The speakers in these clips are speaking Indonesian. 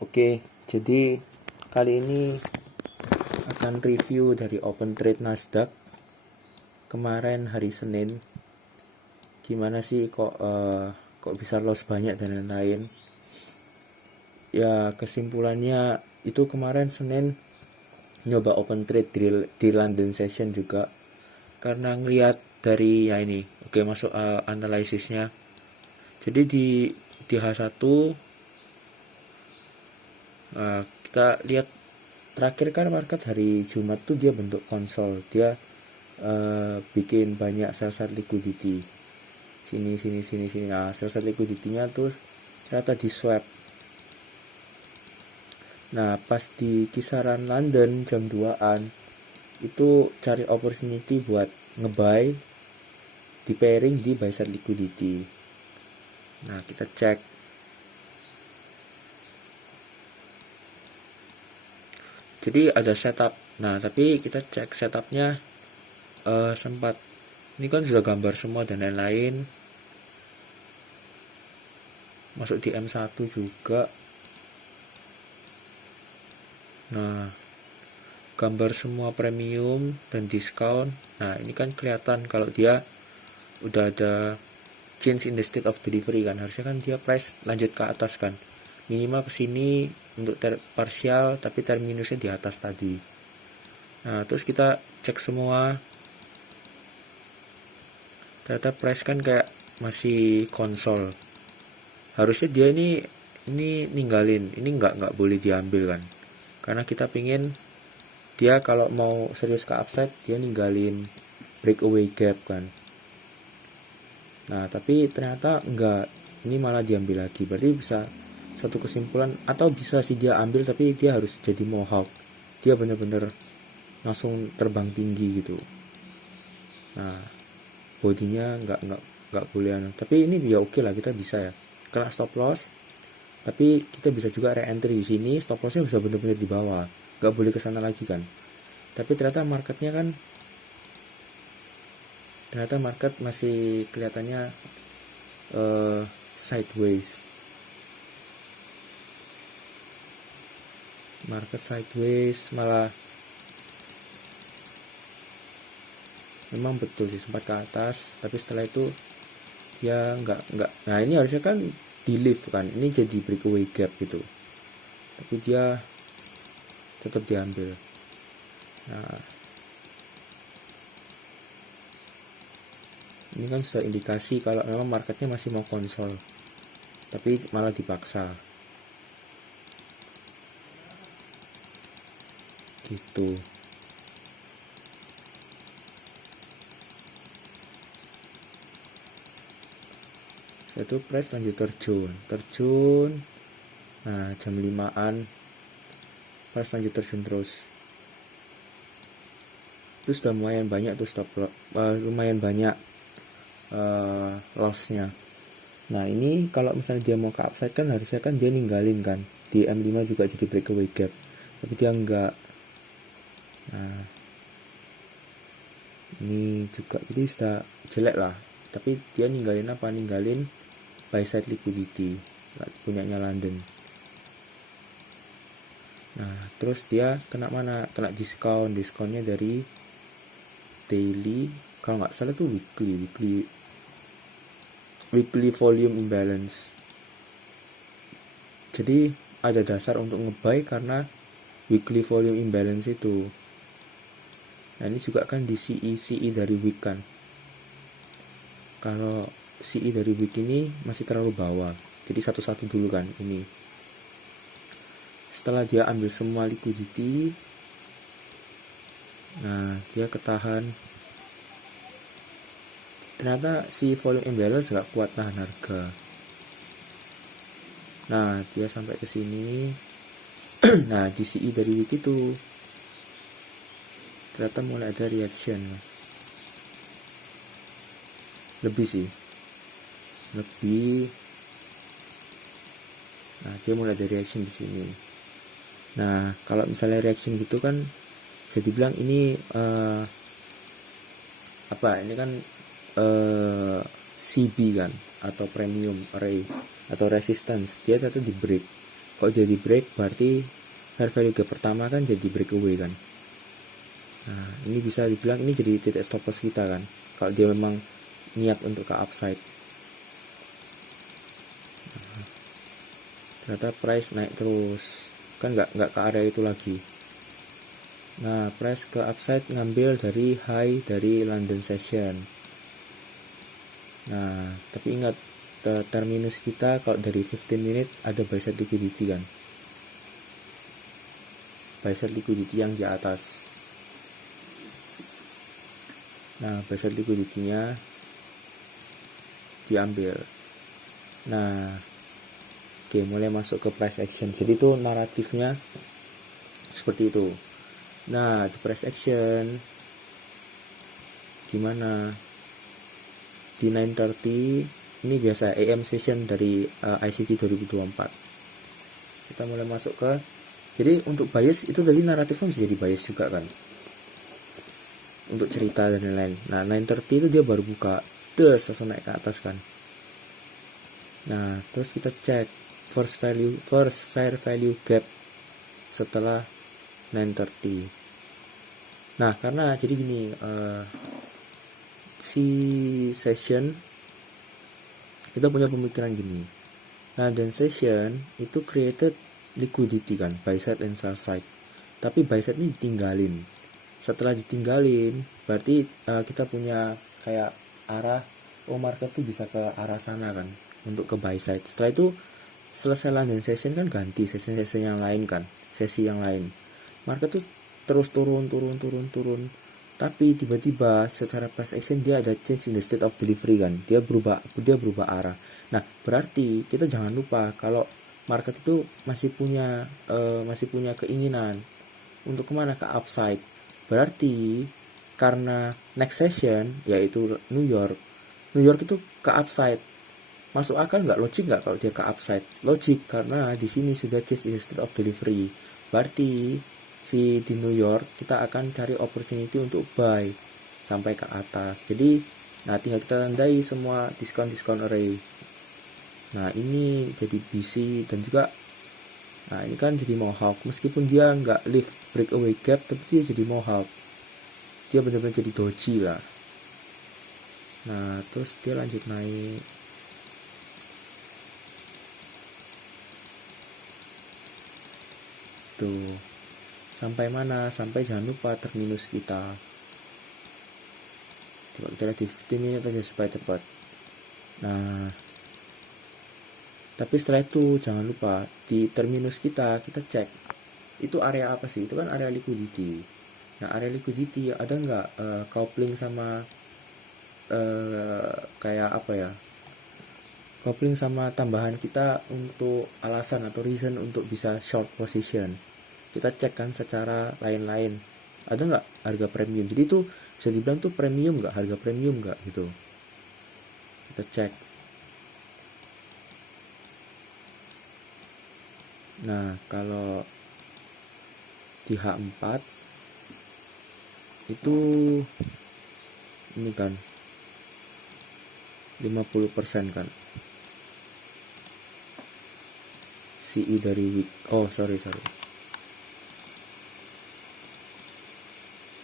Oke, jadi kali ini akan review dari Open Trade Nasdaq kemarin hari Senin. Gimana sih kok bisa loss banyak dan lain-lain? Ya kesimpulannya itu kemarin Senin nyoba Open Trade di London Session juga karena ngelihat dari ya ini. Oke, masuk analisisnya. Jadi di H1 kita lihat terakhir kan market hari Jumat tuh dia bentuk konsol, dia bikin banyak sell side liquidity sini. Nah, sell side liquidity-nya tuh ternyata di swap. Nah, pas di kisaran London jam 2-an itu cari opportunity buat ngebuy di pairing di buy side liquidity. Nah, kita cek. Jadi ada setup. Nah, tapi kita cek setupnya sempat ini kan sudah gambar semua dan lain-lain, masuk di M1 juga. Nah, gambar semua premium dan diskon. Nah, ini kan kelihatan kalau dia udah ada change in the state of delivery kan, harusnya kan dia price lanjut ke atas kan, minimal ke sini untuk parsial tapi terminusnya di atas tadi. Nah, terus kita cek semua, ternyata price kan kayak masih konsol. Harusnya dia ini ninggalin, ini nggak boleh diambil kan, karena kita pingin dia kalau mau serius ke upside dia ninggalin breakaway gap kan. Nah, tapi ternyata enggak, ini malah diambil lagi. Berarti bisa satu kesimpulan, atau bisa sih dia ambil tapi dia harus jadi mohawk, dia bener-bener langsung terbang tinggi gitu. Nah, bodinya nggak boleh tapi ini ya oke lah, kita bisa ya kena stop loss, tapi kita bisa juga re-entry di sini, stop lossnya bisa bener-bener di bawah, nggak boleh kesana lagi kan. Tapi ternyata market masih kelihatannya sideways. Market sideways, malah memang betul sih sempat ke atas, tapi setelah itu ya nggak. Nah, ini harusnya kan di lift kan, ini jadi breakaway gap gitu, tapi dia tetap diambil. Nah, ini kan sudah indikasi kalau memang marketnya masih mau konsol, tapi malah dipaksa gitu. Itu price lanjut terjun. Nah, jam 5-an price lanjut terjun terus. Itu sudah lumayan banyak tuh lumayan banyak lossnya. Nah, ini kalau misalnya dia mau ke upside kan harusnya kan dia ninggalin kan di M5 juga jadi breakaway gap, tapi dia enggak. Nah, ini juga jadi sudah jelek lah, tapi dia ninggalin buy side liquidity punyanya London. Nah, terus dia kena mana? Kena diskonnya dari daily, kalau nggak salah tuh weekly volume imbalance. Jadi ada dasar untuk ngebuy karena weekly volume imbalance itu. Nah, ini juga kan di CE dari week kan. Kalau CE dari week ini masih terlalu bawah, jadi satu-satu dulu kan ini. Setelah dia ambil semua liquidity, nah dia ketahan. Ternyata si volume imbalance gak kuat nahan harga. Nah, dia sampai ke sini. Nah, di CE dari week itu ternyata mulai ada reaction. Lebih. Nah, dia mulai ada reaction di sini. Nah, kalau misalnya reaction gitu kan bisa dibilang ini ini kan CB kan, atau premium array atau resistance, dia ternyata di break. kok jadi break, berarti fair value gap pertama kan jadi breakaway kan. Nah ini bisa dibilang ini jadi titik stop loss kita kan, kalau dia memang niat untuk ke upside. Nah, ternyata price naik terus kan, nggak ke area itu lagi. Nah price ke upside ngambil dari high dari London session. Nah tapi ingat, terminus kita kalau dari 15 minute ada buy side liquidity kan, buy side liquidity yang di atas. Nah buy side liquidity-nya diambil. Nah oke, mulai masuk ke price action. Jadi itu naratifnya seperti itu. Nah di price action gimana, di 9:30 ini biasa AM session dari ICT 2024. Kita mulai masuk ke, jadi untuk bias itu tadi naratifnya bisa jadi bias juga kan, untuk cerita dan lain-lain. Nah 9:30 itu dia baru buka, terus langsung naik ke atas kan. Nah terus kita cek first fair value gap setelah 9:30. Nah karena jadi gini, si session kita punya pemikiran gini. Nah dan session itu created liquidity kan, buy side and sell side. Tapi buy side ini ditinggalin. Setelah ditinggalin berarti kita punya kayak arah, market tuh bisa ke arah sana kan, untuk ke buy side. Setelah itu selesai London session kan ganti session yang lain kan, sesi yang lain. Market tuh terus turun. Tapi tiba-tiba secara price action dia ada change in the state of delivery kan, dia berubah arah. Nah berarti kita jangan lupa kalau market itu masih punya keinginan untuk kemana, ke upside. Berarti karena next session yaitu New York itu ke upside. Masuk akal nggak, logik nggak kalau dia ke upside? Logik, karena di sini sudah change in the state of delivery. Berarti si di New York kita akan cari opportunity untuk buy sampai ke atas. Jadi nah tinggal kita tandai semua diskon array. Nah ini jadi BC dan juga, nah ini kan jadi mohawk, meskipun dia nggak lift breakaway gap tapi dia jadi mohawk, dia benar-benar jadi doji lah. Nah terus dia lanjut naik. Tuh sampai mana? Sampai jangan lupa terminus kita. Coba kita lihat di 15 menit aja supaya cepat. Nah tapi setelah itu jangan lupa di terminus kita cek itu area apa sih? Itu kan area liquidity. Nah area liquidity ada nggak coupling sama kayak apa ya, coupling sama tambahan kita untuk alasan atau reason untuk bisa short position. Kita cek kan secara lain-lain, ada nggak harga premium. Jadi itu bisa dibilang tuh premium nggak, harga premium nggak gitu. Kita cek. Nah kalau di H4 itu ini kan 50% kan CE dari week. Sorry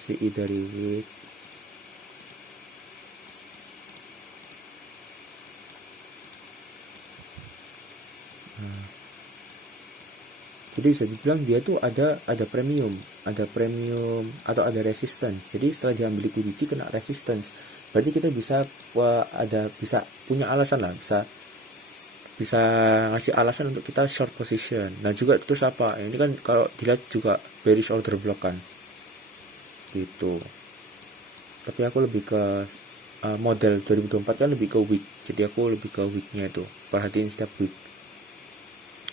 CE dari week. Nah, jadi bisa dibilang dia tuh ada premium atau ada resistance. Jadi setelah diambil liquidity kena resistance, berarti kita bisa punya alasan lah, bisa ngasih alasan untuk kita short position. Nah juga terus apa? Ini kan kalau dilihat juga bearish order block kan, gitu. Tapi aku lebih ke model 2024 kan lebih ke week. Jadi aku lebih ke weeknya itu, perhatiin setiap week.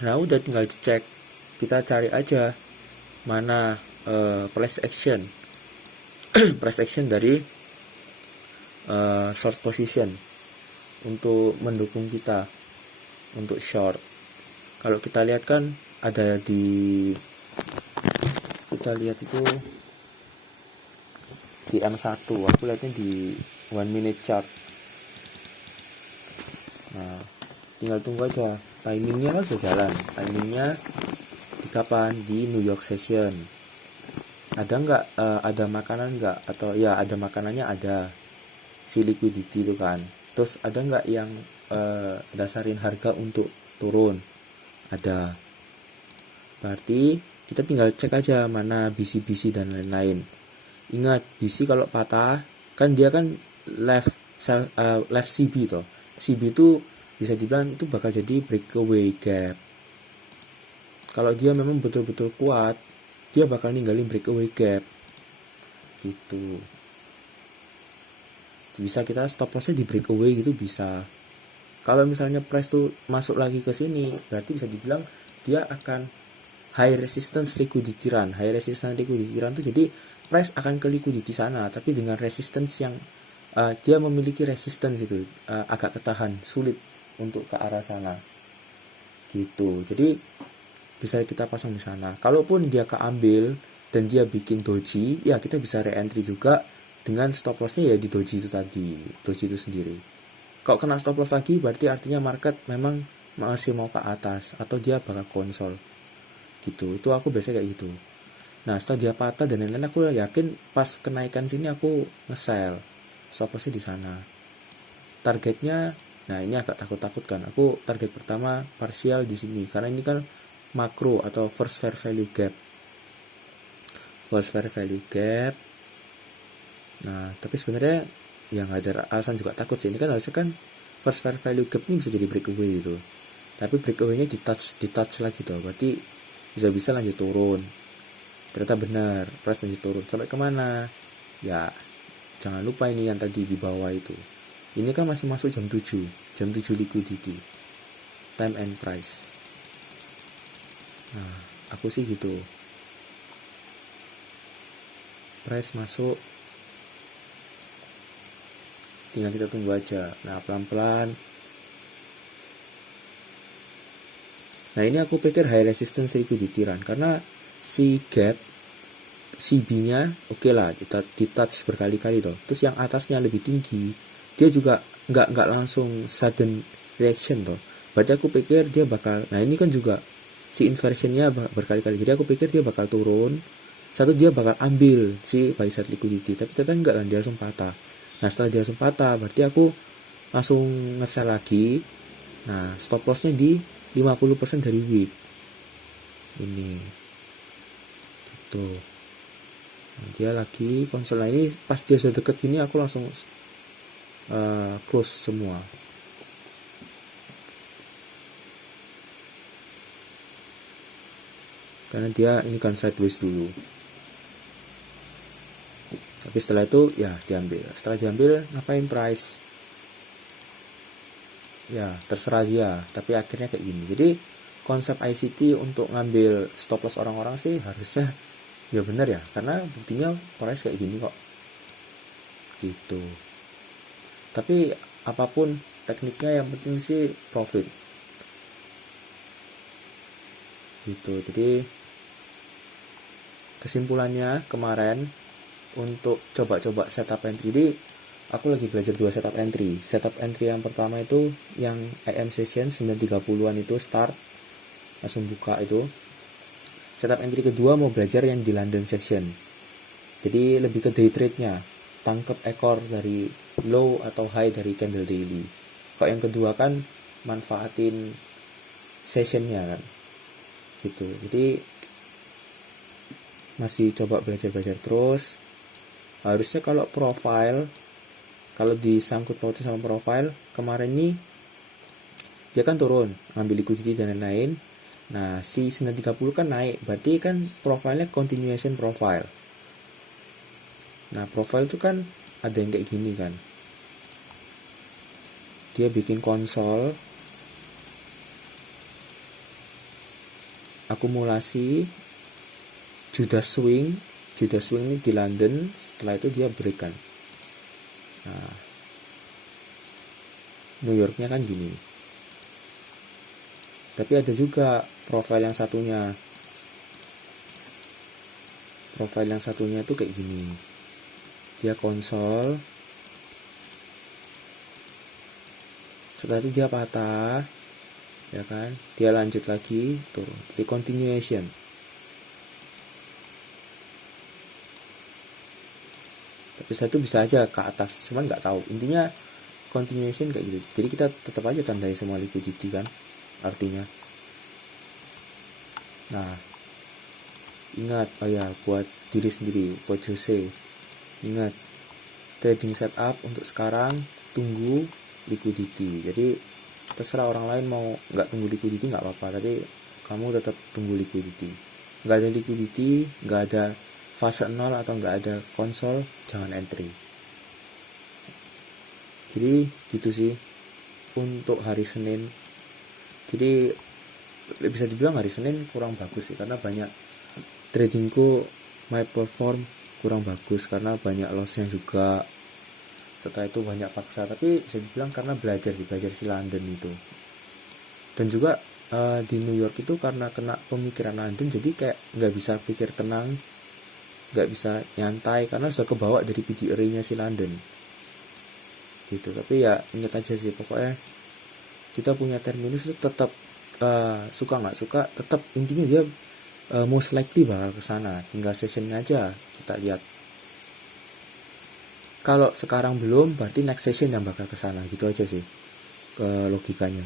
Nah udah tinggal dicek, kita cari aja mana price action price action dari short position untuk mendukung kita untuk short. Kalau kita lihat kan ada kita lihat itu di M1, aku lihatnya di 1 minute chart. Nah tinggal tunggu aja timingnya kan bisa jalan. Timingnya di kapan? Di New York Session. Ada nggak ada makanan nggak? Atau ya ada makanannya, ada si liquidity itu kan. Terus ada nggak yang dasarin harga untuk turun? Ada. Berarti kita tinggal cek aja mana BC dan lain-lain. Ingat, BC kalau patah kan dia kan left CB toh. CB itu bisa dibilang itu bakal jadi breakaway gap. Kalau dia memang betul-betul kuat, dia bakal ninggalin breakaway gap. Gitu. Bisa kita stop lossnya di breakaway gitu bisa. Kalau misalnya price tuh masuk lagi ke sini, berarti bisa dibilang dia akan high resistance liquidity run. High resistance liquidity run tuh jadi price akan ke liquidity sana, tapi dengan resistance yang dia memiliki resistance itu agak ketahan, sulit untuk ke arah sana. Gitu. Jadi bisa kita pasang di sana. Kalaupun dia keambil dan dia bikin doji, ya kita bisa re-entry juga dengan stop lossnya ya di doji itu tadi, doji itu sendiri. Kalau kena stop loss lagi, berarti artinya market memang masih mau ke atas atau dia bakal konsol. Gitu. Itu aku biasanya kayak gitu. Nah, setelah dia patah dan lain-lain, aku yakin pas kenaikan sini aku nge-sell. Stop lossnya di sana. Targetnya, nah ini agak takut-takut kan. Aku target pertama parsial di sini karena ini kan makro atau first fair value gap. First fair value gap. Nah, tapi sebenarnya ya nggak ada alasan juga takut sih. Ini kan harusnya kan first fair value gap ini bisa jadi breakaway gitu. Tapi breakaway-nya di touch lagi tuh. Berarti bisa-bisa lanjut turun. Ternyata benar, price lanjut turun. Sampai kemana? Ya, jangan lupa ini yang tadi di bawah itu. Ini kan masih masuk jam 7. Jam 7 liquidity. Time and price. Nah, aku sih gitu. Price masuk, tinggal kita tunggu aja. Nah, pelan-pelan. Nah, ini aku pikir high resistance liquidity run karena si gap CB-nya oke lah, kita di touch berkali-kali toh. Terus yang atasnya lebih tinggi, dia juga nggak langsung sudden reaction toh. Berarti aku pikir dia bakal, nah ini kan juga si inversionnya berkali-kali. Jadi aku pikir dia bakal turun. Satu dia bakal ambil si buy side liquidity, tapi ternyata enggak kan, dia langsung patah. Nah, setelah dia langsung patah, berarti aku langsung nge-sell lagi. Nah, stop loss-nya di 50% dari wick. Ini. Gitu. Nah, dia lagi konsol. Nah, ini pas dia sudah deket gini aku langsung close semua. Karena dia ini kan sideways dulu. Tapi setelah itu ya diambil. Setelah diambil ngapain price? Ya terserah dia. Tapi akhirnya kayak gini. Jadi konsep ICT untuk ngambil stop loss orang-orang sih harusnya ya benar ya. Karena buktinya price kayak gini kok. Gitu. Tapi apapun tekniknya yang penting sih profit. Gitu. Jadi kesimpulannya kemarin untuk coba-coba setup entry, jadi aku lagi belajar 2 setup entry. Setup entry yang pertama itu yang AM session 9.30an itu start langsung buka itu. Setup entry kedua mau belajar yang di London session. Jadi lebih ke day trade-nya, tangkap ekor dari low atau high dari candle daily. Kalau yang kedua kan manfaatin sessionnya kan. Gitu. Jadi masih coba belajar terus. Harusnya kalau profile, kalau disangkut pautin sama profile, kemarin nih dia kan turun, ngambil liquidity dan lain-lain. Nah, si 930 kan naik, berarti kan profilnya continuation profile. Nah, profile itu kan ada yang kayak gini kan. Dia bikin konsol, akumulasi, Judas swing ini di London, setelah itu dia break kan. Nah, New Yorknya kan gini. Tapi ada juga profile yang satunya. Profile yang satunya tuh kayak gini. Dia konsol. Setelah itu dia patah. ya kan, dia lanjut lagi turun, jadi continuation. Tapi satu bisa aja ke atas, cuman nggak tahu, intinya continuation kayak gitu. Jadi kita tetap aja tandai semua liquidity kan, artinya. Nah, ingat, oh ya, buat diri sendiri, buat Jose, ingat, trading setup untuk sekarang tunggu liquidity. Jadi terserah orang lain mau nggak tunggu liquidity nggak apa-apa, tapi kamu tetap tunggu liquidity. Nggak ada liquidity, nggak ada fase 0 atau nggak ada konsol, jangan entry. Jadi gitu sih untuk hari Senin. Jadi bisa dibilang hari Senin kurang bagus sih, karena banyak tradingku my perform kurang bagus karena banyak lossnya juga. Setelah itu banyak paksa, tapi bisa dibilang karena belajar si London itu. Dan juga di New York itu karena kena pemikiran London, jadi kayak nggak bisa pikir tenang, nggak bisa nyantai karena sudah kebawa dari PDRA-nya si London gitu. Tapi ya ingat aja sih, pokoknya kita punya terminus itu tetap suka nggak suka, tetap intinya dia most likely bakal ke sana. Tinggal sessionnya aja kita lihat. Kalau sekarang belum, berarti next session yang bakal ke sana. Gitu aja sih logikanya.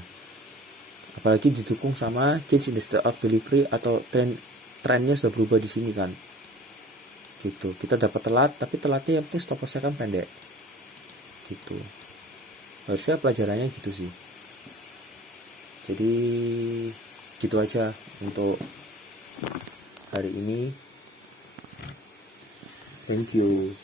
Apalagi didukung sama change in the state of delivery atau trennya sudah berubah di sini kan. Gitu. Kita dapat telat, tapi telatnya yang penting stop loss-nya kan pendek. Gitu. Harusnya pelajarannya gitu sih. Jadi gitu aja untuk hari ini. Thank you.